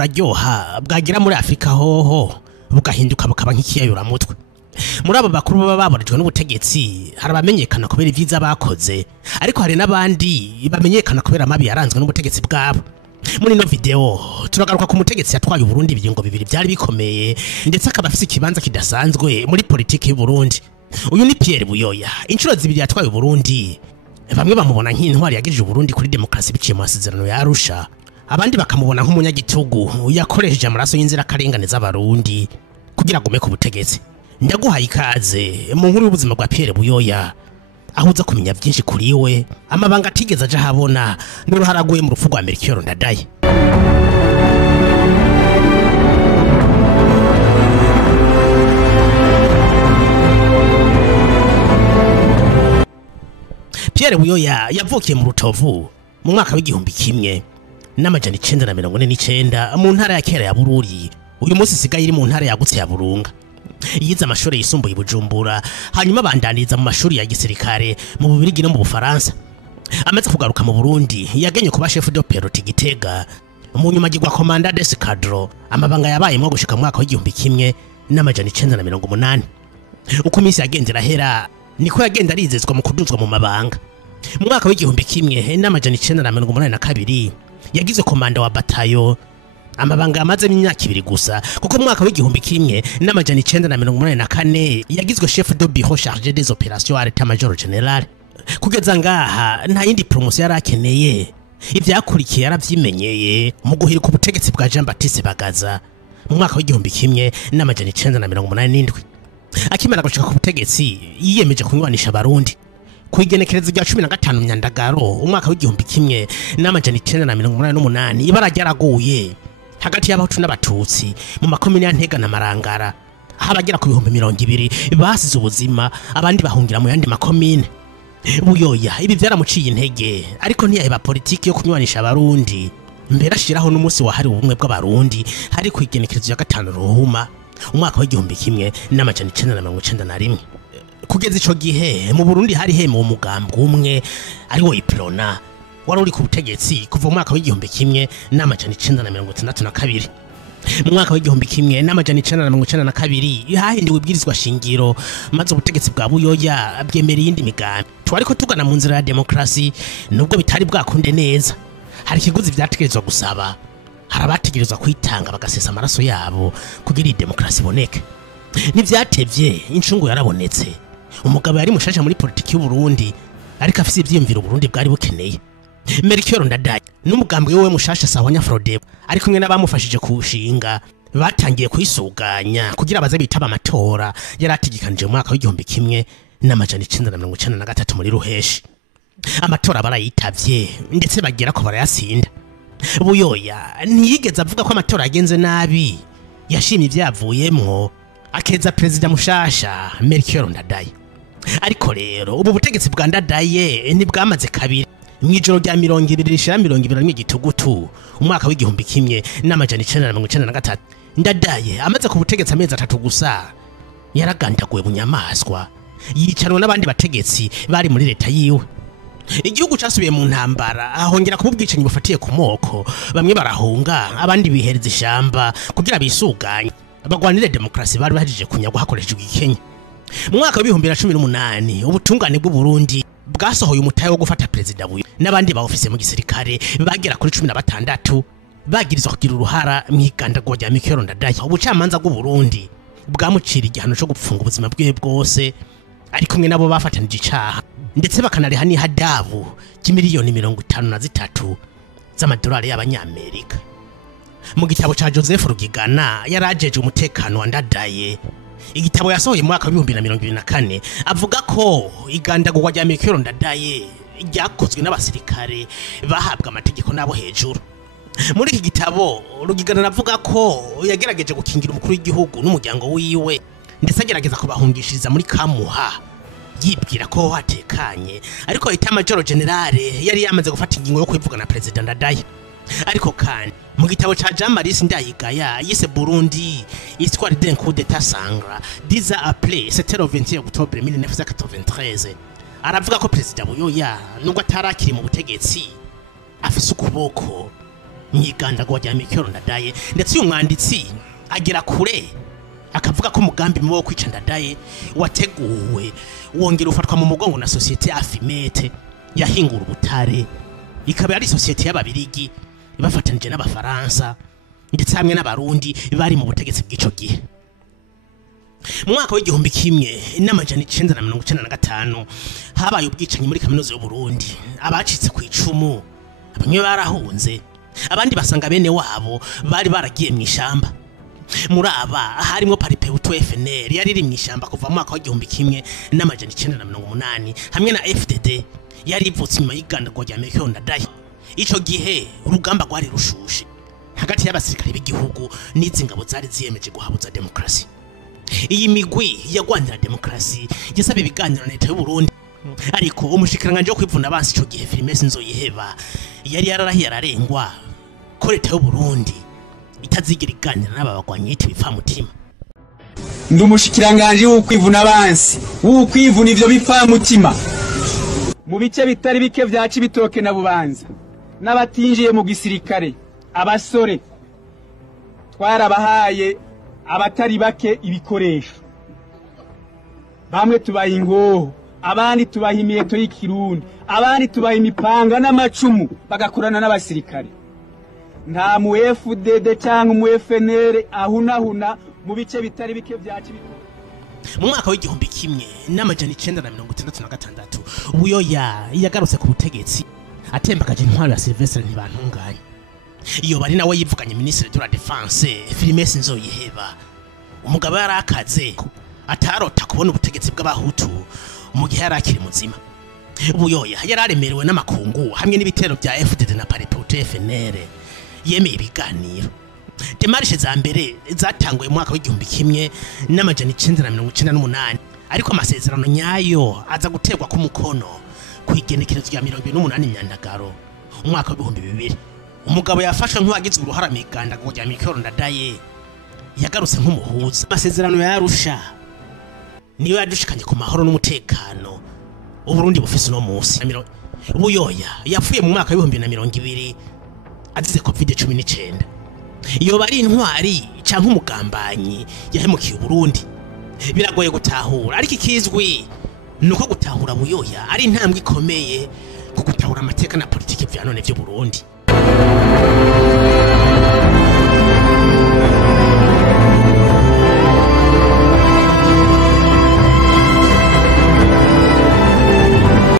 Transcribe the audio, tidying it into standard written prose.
buraryoha bwagira muri Afrika hoho bugahinduka bukaba nk'ikiyayura mutwe. Muri abo bakuru baba baborejwe n'ubutegetsi harabamenyekana kubera ivyiza bakoze, ariko hari nabandi bamenyekana kubera amabi yaranzwe n'ubutegetsi bwabo. Muri no video turagaruka ku mutegetsi yatwaye Burundi ibingo bibiri byari bikomeye ndetse akaba afise ikibanza kidasanzwe muri politiki y'u Burundi. Uyu ni Pierre Buyoya, inshuro zibiri yatwaye Burundi. Bamwe bamubona nk'intwari yagirije Burundi kuri demokrasi biciye mu masezerano ya Arusha, abandi bakamubona nk'umunyagitugu yakoresheje amaraso y'inzira karengane z'abarundi kugira gume ku butegetsi. Ndaguhaye ikaze mu nkuru y'ubuzima bwa Pierre Buyoya, aho uza kumenya byinshi kuri we, amabanga atigeze aje habona n'uruharaguye mu rupfu rwa Melchior Ndadaye. Pierre Buyoya yavukiye mu Rutovu mu mwaka w'igihumbi kimwe n'amajana 949 mu ntara ya kera ya Bururi. Uyu munsi sigaye iri mu ntara yagutse ya Burunga. Yize amashuri yisumbuye Bujumbura, hanyuma bandaniza mu mashuri ya gisirikare mu Bubiligi no mu Bufaransa. Amaze kugaruka mu Burundi yagenye kuba chef de Peroti Gitega, mu nyuma agirwa commandant d'escadron, amabanga yabayemo gushika mu mwaka w'igihumbi kimwe n'amajana 980. Uko iminsi yagendera hera niko yagenda arizezwa mu kuduzwa mu mabanga. Mu mwaka w'igihumbi kimwe n'amajana 982 yagize komanda wa batayo, amabanga amaze imyaka 2 gusa, kuko mu mwaka w'igihumbi kimwe n'amajana 984 yagizwe chef de bureau chargé des opérations à l'état-major général. Kugeza ngaha nta yindi promotion yarakeneye. Ivyakurikiye yaravyimenyeye mu guhirika ubutegetsi bwa Jean Baptiste Bagaza mu mwaka w'igihumbi kimwe n'amajana 987. Akimara gushika ku butegetsi yiyemeje kunywanisha abarundi. Kwigenekereza rya 15 Myandagaro umwaka w'igihumbi kimwe n'amajana 988 ibara ryaraguye hagati y'abahutu n'abatutsi mu makomine ya Ntega na Marangara, aho abagera ku 200 basize ubuzima, abandi bahungira mu yandi makomine. Buyoya ibi byaramuciye intege, ariko ntiyaheba politiki yo kunywanisha abarundi. Mbere ashiraho n'umunsi wahari ubumwe bw'abarundi hari kwigenekereza ya 5 Ruhuma umwaka w'igihumbi kimwe n'amajana 991. Kugeza ico gihe mu Burundi hari heme umugambwe umwe ari wo Iprona wari uri ku butegetsi kuva mu mwaka w'igihumbi kimwe n'amajana 962. Mu mwaka w'igihumbi kimwe n'amajana 992 hahinduwe ibwirizwa shingiro, maze ubutegetsi bwa Buyoya bwemera iyindi migambi. Twariko tugana mu nzira ya demokrasi nubwo bitari bwakunde neza. Hari ikiguzi vyategerezwa gusaba, harabategerezwa kwitanga bagasesa amaraso yabo kugira demokrasi iboneke. Nivyatevye incungu yarabonetse. Umugabo yari mushasha muri politiki y'u Burundi, ariko afise ivyiyumviro Burundi bwari bukeneye. Melchior Ndadaye n'umugambwe we mushasha Sahwanya Frodebo ari kumwe n'abamufashije kuwushinga batangiye kwisuganya kugira baze bitaba amatora yarategekanije mu mwaka w'igihumbi kimwe n'amajana 993 muri Ruheshi. Amatora barayitavye ndetse bagera ko barayasinda. Buyoya ntiyigeze avuga ko amatora yagenze nabi, yashimye ivyavuyemwo akeza president mushasha Melchior Ndadaye. Ariko rero ubu butegetsi bwa Ndadaye ntibwamaze kabiri. Mwijoro rya 2020 Gitugutu umwaka w'igihumbi kimwe n'amajana 993 Ndadaye amaze ku butegetsi amezi 3 gusa yaragandaguwe bunyamaswa, yicanwa n'abandi bategetsi bari muri leta yiwe. Igihugu cyasubiye mu ntambara, ahongera kububwicanyi bufatiye ku moko, bamwe barahunga abandi bihereza ishamba kugira bisuganye bagwanire demokrasi bari bahajije kunyagwa hakoreshejwe Kenya. Mu mwaka wa 2018 ubutungane bw'u Burundi bwasohoye umutahe wo gufata president Buyoya n'abandi ba office mu gisirikare bagera kuri 16 bagirizwa kugira uruhara mw'igandagwa rya Melchior Ndadaye. Ubucamanza bw'u Burundi bwamucira igihano cyo gupfunga ubuzima bwe bwose, ari kumwe nabo bafatanije icaha, ndetse bakanariha n'ihadabu y'imiliyoni 53 z'amadolari y'abanyamerika. Mu gitabo ca Joseph Rugigana yarajeje umutekano wa Ndadaye, igitabo yasohoye mu mwaka wa 2024 avuga ko igandagwa rya Melchior Ndadaye ryakozwe n'abasirikare bahabwa amategeko nabo hejuru. Muri iki gitabo Rugigana aravuga ko yagerageje gukingira umukuru w'igihugu n'umuryango wiwe, ndetse agerageza kubahungishiriza muri Kamuha yibwira ko hatekanye, ariko état-major général yari yamaze gufata ingingo yo kwivugana na president Ndadaye. Ariko kandi mu gitabo ca Jean Marie Ndayigaya yise Burundi histoire d'un coup d'état sanglant 10 ans après, c'était le 21 octobre 1993, aravuga ko president Buyoya nubwo atarakiri mu butegetsi afise ukuboko mwigandagwa rya Melchior Ndadaye, ndetse uyu mwanditsi agera kure akavuga ko umugambi mubo kwica Ndadaye wateguwe wongera ufatwa mu mugongo na societe Afimete yahingura ubutare, ikaba ari societe y'ababirigi bafatanije n'abafaransa ndetse hamwe n'abarundi bari mu butegetsi bw'ico gihe. Mu mwaka w'igihumbi kimwe n'amajana 1995 habaye ubwicanyi muri kaminuza y'u Burundi, abacitse ku icumu bamwe barahunze, abandi basanga bene wabo bari baragiye mu ishamba. Muri aba harimo Paripeutu FNL yari iri mu ishamba kuva mu mwaka w'igihumbi kimwe n'amajana 1980 hamwe na FDD yari ivutse inyuma y'igandagwa rya Melchior Ndadaye. Ico gihe urugamba rwari rushushe hagati y'abasirikare b'igihugu n'izi ngabo zari ziyemeje guhabuza demokrasi. Iyi migwi yagwanira demokrasi yasaba ibiganiro na leta y'u Burundi, ariko umushikiranganje wo kwivuna abansi ico gihe Philibert Nzoyiheba yari yararahiye ararengwa ko leta y'u Burundi itazigera iganira n'ababagwanye ibipfa mutima. Ndi umushikiranganje wo kwivuna abansi, wo kwivuna ivyo bipfa mutima mu bice bitari bike vya Cibitoke na Bubanza, n'abatinjiye mu gisirikare, abasore twarabahaye abatari bake ibikoresho, bamwe tubaha ingoho, abandi tubaha imiheto y'ikirundi, abandi tubaha imipanga n'amacumu bagakorana n'abasirikare. Nta mu FDD cyangwa mu FNL ahunahuna mu bice bitari bike vya Cibitoke. Mu mwaka w'igihumbi kimwe n'amajana 1966 Buyoya yagarutse ku butegetsi atembagaje intwaro ya Sylvestre Ntibantunganya. Iyo bari nawe yivuganye ministre de la défense Philibert Nzoyiheba, umugabo yarakaze atarota kubona ubutegetsi bw'abahutu mu gihe yarakiri muzima. Buyoya yararemerewe n'amakungu hamwe n'ibitero bya FDD na Paripeutu FNL, yemeye ibiganiro. Demarishe za mbere zatanguye mu mwaka w'igihumbi kimwe n'amajana 1998, ariko amasezerano nyayo aza guterwa ku mukono ku igenekerezo rya 28 Nyandagaro umwaka wa 2000. Umugabo yafashwe nk'uwagize uruhara mu igandagwa rya Melchior Ndadaye yagarutse nk'umuhuza. Amasezerano ya Arusha niyo yadushikanye ku mahoro n'umutekano u Burundi bufise no munsi. Buyoya yapfuye mu mwaka wa 2020 azize COVID-19. Iyo bari intwari canke umugambanyi yahemukiye u Burundi biragoye gutahura, ariko ikizwi nuko gutahura Buyoya ari intambwe ikomeye ku gutahura amateka na politiki vya none vy'u Burundi.